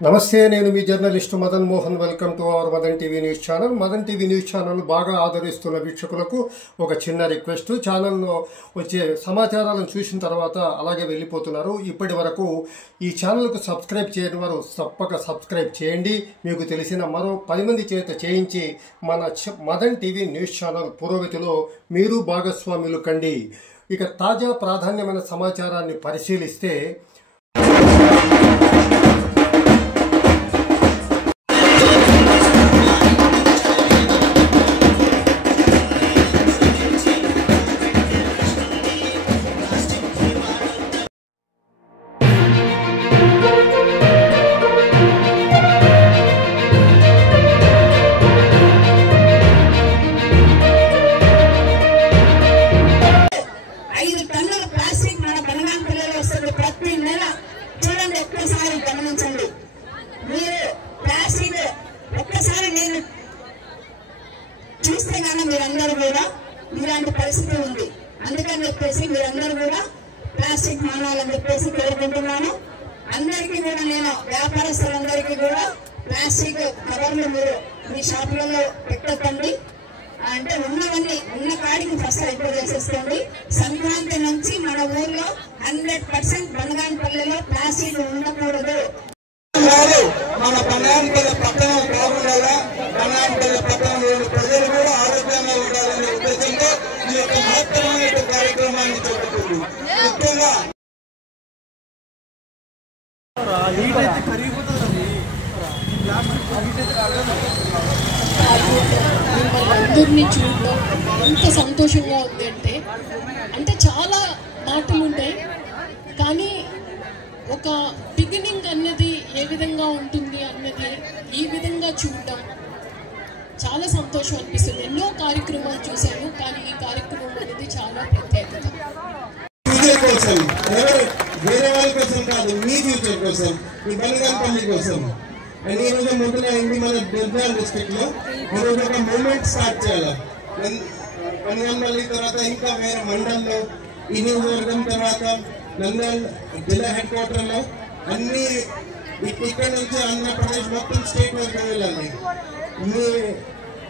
నమస్తే, నేను మీ journalist Madan Mohan. Welcome to our Madan TV news channel. Madan TV news channel బాగా ఆదరిస్తున్న వీక్షకులకు ఒక చిన్న రిక్వెస్ట్. ఛానల్లో వచ్చే సమాచారాలను చూసిన తర్వాత అలాగే వెళ్ళిపోతున్నారు. ఇప్పటి వరకు ఈ ఛానల్కు సబ్స్క్రైబ్ చేయని వారు తప్పక సబ్స్క్రైబ్ చేయండి. మీకు తెలిసిన మరో 10 మంది చేత చేయించి మన మదన్ టీవీ న్యూస్ ఛానల్ పురోగతిలో మీరు భాగస్వాములు కండి. ఇక తాజా ప్రాధాన్యమైన సమాచారాన్ని పరిశీలిస్తే, గమనించండి. మీరు ప్లాస్టిక్ ఒక్కసారి నేను చూస్తే కానీ మీరందరూ కూడా ఇలాంటి పరిస్థితి ఉంది. అందుకని చెప్పేసి మీరందరూ కూడా ప్లాస్టిక్ మానాలని చెప్పేసి కోరుకుంటున్నాను. అందరికీ కూడా నేను వ్యాపారస్తులందరికీ కూడా ప్లాస్టిక్ కవర్లు మీరు మీ షాపులలో పెట్టకండి. అంటే ఉన్నవన్నీ ఉన్న కాడికి ఫస్ట్ రిపోర్ట్ చేసేసుకోండి. సంక్రాంతి నుంచి మన ఊర్లో 100% బనగానపల్లిలో ప్లాస్టిక్ ఉండకూడదు. మన బనగానపల్లి పట్టణం బాగుండాలా, బనగానపల్లి పట్టణంలోని ప్రజలు కూడా ఆరోగ్యంగా ఉండాలనే ఉద్దేశంతో ఈ యొక్క మహత్తరమైన కార్యక్రమాన్ని చేపట్టింది. ముఖ్యంగా అందరినీ చూడడం ఎంత సంతోషంగా ఉంది అంటే చాలా మాటలు ఉంటాయి, కానీ ఒక బిగినింగ్ అన్నది ఏ విధంగా ఉంటుంది అన్నది ఈ విధంగా చూడడం చాలా సంతోషం అనిపిస్తుంది. ఎన్నో కార్యక్రమాలు చూశాను, కానీ ఈ కార్యక్రమం అనేది చాలా ప్రత్యేకత. ఫ్యూచర్ కోసం, వేరే వాళ్ళ కోసం కాదు, మీ ఫ్యూచర్ కోసం, మీ బనగానపల్లి కోసం. అండ్ ఈ రోజు మొదలైంది మన బెల్గాం డిస్ట్రిక్ట్ లో. ఈరోజు ఒక మూవ్మెంట్ స్టార్ట్ చేయాలి. బనగానపల్లి తర్వాత ఇంకా వేరే మండల్లో, ఈ నియోజకవర్గం తర్వాత నంద్యాల జిల్లా హెడ్ క్వార్టర్ లో అన్ని ఇక్కడ నుంచి ఆంధ్రప్రదేశ్ మొత్తం స్టేట్ వరకు వెళ్ళాలి.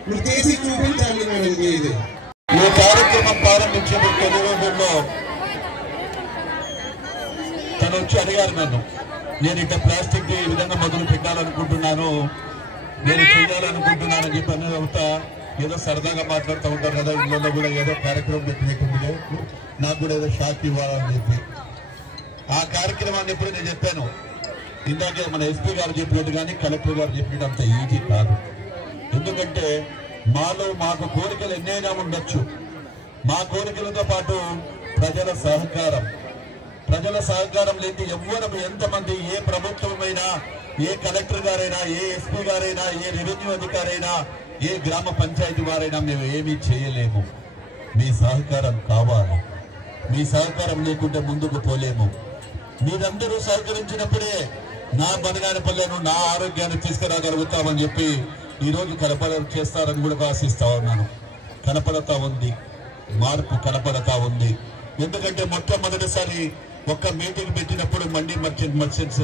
మీరు చేసి చూపించాలి మేడం. ఇది ఈ కార్యక్రమం ప్రారంభించిన కొన్ని రోజుల్లో తను వచ్చి అడిగారు నన్ను, నేను ఇట్లా ప్లాస్టిక్ ఈ విధంగా మొదలు పెట్టాలనుకుంటున్నాను, నేను చేయాలనుకుంటున్నాను అని చెప్పి అన్న తర్వాత ఏదో సరదాగా మాట్లాడుతూ ఉంటారు కదా, ఇళ్ళలో కూడా ఏదో కార్యక్రమం పెట్టినట్టు నాకు కూడా ఏదో షాక్ ఇవ్వాలని చెప్పి ఆ కార్యక్రమాన్ని ఎప్పుడు నేను చెప్పాను. ఇందాకే మన ఎస్పీ గారు చెప్పినట్టు కానీ కలెక్టర్ గారు చెప్పినట్టు అంత ఈజీ కాదు. ఎందుకంటే మాకు కోరికలు ఎన్నైనా ఉండొచ్చు. మా కోరికలతో పాటు ప్రజల సహకారం లేని ఎవ్వరం, ఎంతమంది, ఏ ప్రభుత్వమైనా, ఏ కలెక్టర్ గారైనా, ఏ ఎస్పీ గారైనా, ఏ రెవెన్యూ అధికారైనా, ఏ గ్రామ పంచాయతీ వారైనా మేము ఏమీ చేయలేము. మీ సహకారం కావాలి. మీ సహకారం లేకుంటే ముందుకు పోలేము. మీరందరూ సహకరించినప్పుడే నా బనగానపల్లెను, నా ఆరోగ్యాన్ని తీసుకురాగలుగుతామని చెప్పి ఈరోజు కనపడ చేస్తారని కూడా ఆశిస్తా ఉన్నాను. కనపడతా ఉంది, మార్పు కనపడతా ఉంది. ఎందుకంటే మొట్టమొదటిసారి ఒక్క మీటింగ్ పెట్టినప్పుడు మండీ మర్చెంట్స్